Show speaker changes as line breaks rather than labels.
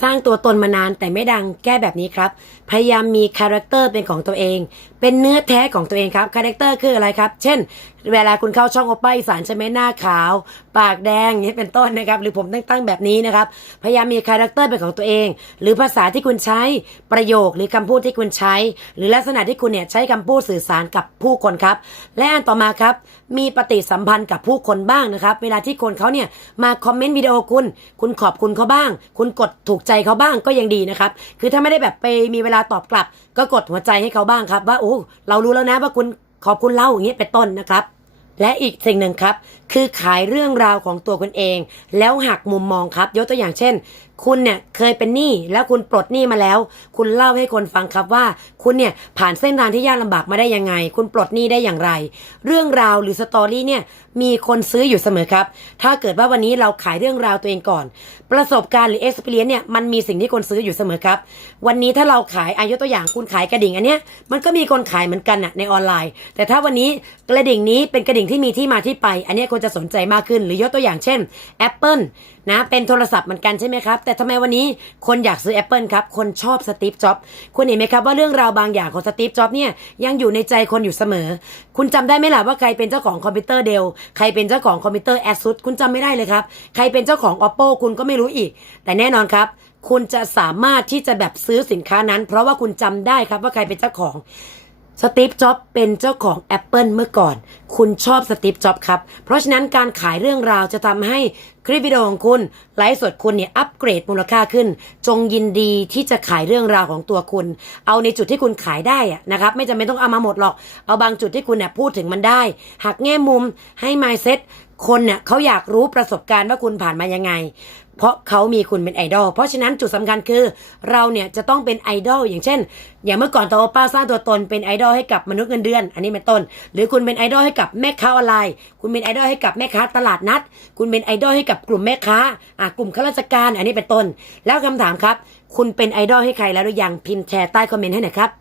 สร้างตัวตนมานานแต่ไม่ดังแก้แบบนี้ครับ พยายามมีคาแรคเตอร์เป็นของตัวเอง เป็นเนื้อแท้ของตัวเองครับคาแรคเตอร์คืออะไรครับ เช่น เวลาคุณเข้าช่องโอป้าอีสานใช่ไหมหน้าขาว ปากแดงอย่างนี้เป็นต้นนะครับ หรือผมตั้งๆแบบนี้นะครับ พยายามมีคาแรคเตอร์เป็นของตัวเอง หรือภาษาที่คุณใช้ประโยคหรือคำพูดที่คุณใช้ หรือลักษณะที่คุณเนี่ยใช้คำพูดสื่อสารกับผู้คนครับ และอันต่อมาครับมีปฏิสัมพันธ์กับผู้คนบ้างนะครับ เวลาที่คนเขาเนี่ยมาคอมเมนต์วิดีโอคุณ คุณขอบคุณเขาบ้าง คุณกดถูกใจเขาบ้างก็ยังดีนะครับ คือถ้าไม่ได้แบบไปมีเวลาตอบกลับ ก็กดหัวใจให้เขาบ้างครับ ว่าโอ้เรารู้แล้วนะว่าคุณ ขอบคุณเล่าอย่างนี้เป็นต้นนะครับ และอีกสิ่งหนึ่งครับ คือขายเรื่องราวของตัวคุณเอง แล้วหักมุมมองครับ ยกตัวอย่างเช่น คุณเนี่ยเคยเป็นหนี้แล้วคุณปลดหนี้มาแล้ว คุณเล่าให้คนฟังครับว่า คุณเนี่ยผ่านเส้นทางที่ยากลำบากมาได้ยังไง คุณปลดหนี้ได้อย่างไร เรื่องราวหรือสตอรี่เนี่ยมีคนซื้ออยู่เสมอครับ ถ้าเกิดว่าวันนี้เราขายเรื่องราวตัวเองก่อน ประสบการณ์หรือ experience เนี่ยมันมีสิ่งที่คนซื้ออยู่เสมอครับ วันนี้ถ้าเราขายอายุตัวอย่างคุณขายกระดิ่งอันเนี้ยมันก็มีคนขายเหมือนกันน่ะในออนไลน์ แต่ถ้าวันนี้กระดิ่งนี้เป็นกระดิ่งที่มีที่มาที่ไป อันนี้ยคนจะสนใจมากขึ้น หรือยกตัวอย่างเช่น Apple นะเป็นโทรศัพท์เหมือนกันใช่ไหมครับ แต่ทำไมวันนี้คนอยากซื้อ Apple ครับ คนชอบสตีฟจ็อบคุณเห็นไหมครับว่าเรื่องราวบางอย่างของสตีฟจ็อบเนี่ยยังอยู่ในใจคนอยู่เสมอ คุณจำได้ไหมล่ะว่าใครเป็นเจ้าของคอมพิวเตอร์เดลใครเป็นเจ้าของคอมพิวเตอร์ ASUS คุณจำไม่ได้เลยครับใครเป็นเจ้าของ Oppo คุณก็ไม่รู้อีก แต่แน่นอนครับคุณจะสามารถที่จะแบบซื้อสินค้านั้น เพราะว่าคุณจำได้ครับว่าใครเป็นเจ้าของสตีฟ จ็อบเป็นเจ้าของ Apple เมื่อก่อน คุณชอบสตีฟจ็อบครับ เพราะฉะนั้นการขายเรื่องราวจะทำให้คลิปวิดีโอของคุณไลฟ์สดคุณเนี่ยอัปเกรดมูลค่าขึ้น จงยินดีที่จะขายเรื่องราวของตัวคุณ เอาในจุดที่คุณขายได้อะนะครับไม่จำเป็นต้องเอามาหมดหรอก เอาบางจุดที่คุณเนี่ยพูดถึงมันได้หักแง่มุมให้ mindset คนเนี่ยเขาอยากรู้ประสบการณ์ว่าคุณผ่านมายังไง เพราะเขามีคุณเป็นไอดอล เพราะฉะนั้นจุดสำคัญคือ เราเนี่ยจะต้องเป็นไอดอลอย่างเช่น อย่างเมื่อก่อนตโอป้าสร้างตัวตนเป็นไอดอลให้กับมนุษย์เงินเดือน อันนี้เป็นต้น หรือคุณเป็นไอดอลให้กับแม่ค้าออนไลน์ คุณเป็นไอดอลให้กับแม่ค้าตลาดนัด คุณเป็นไอดอลให้กับกลุ่มแม่ค้าอะกลุ่มข้าราชการ อันนี้เป็นต้น แล้วคำถามครับ คุณเป็นไอดอลให้ใครแล้วหรือยังพิมพ์แชร์ใต้คอมเมนต์ให้หน่อยครับ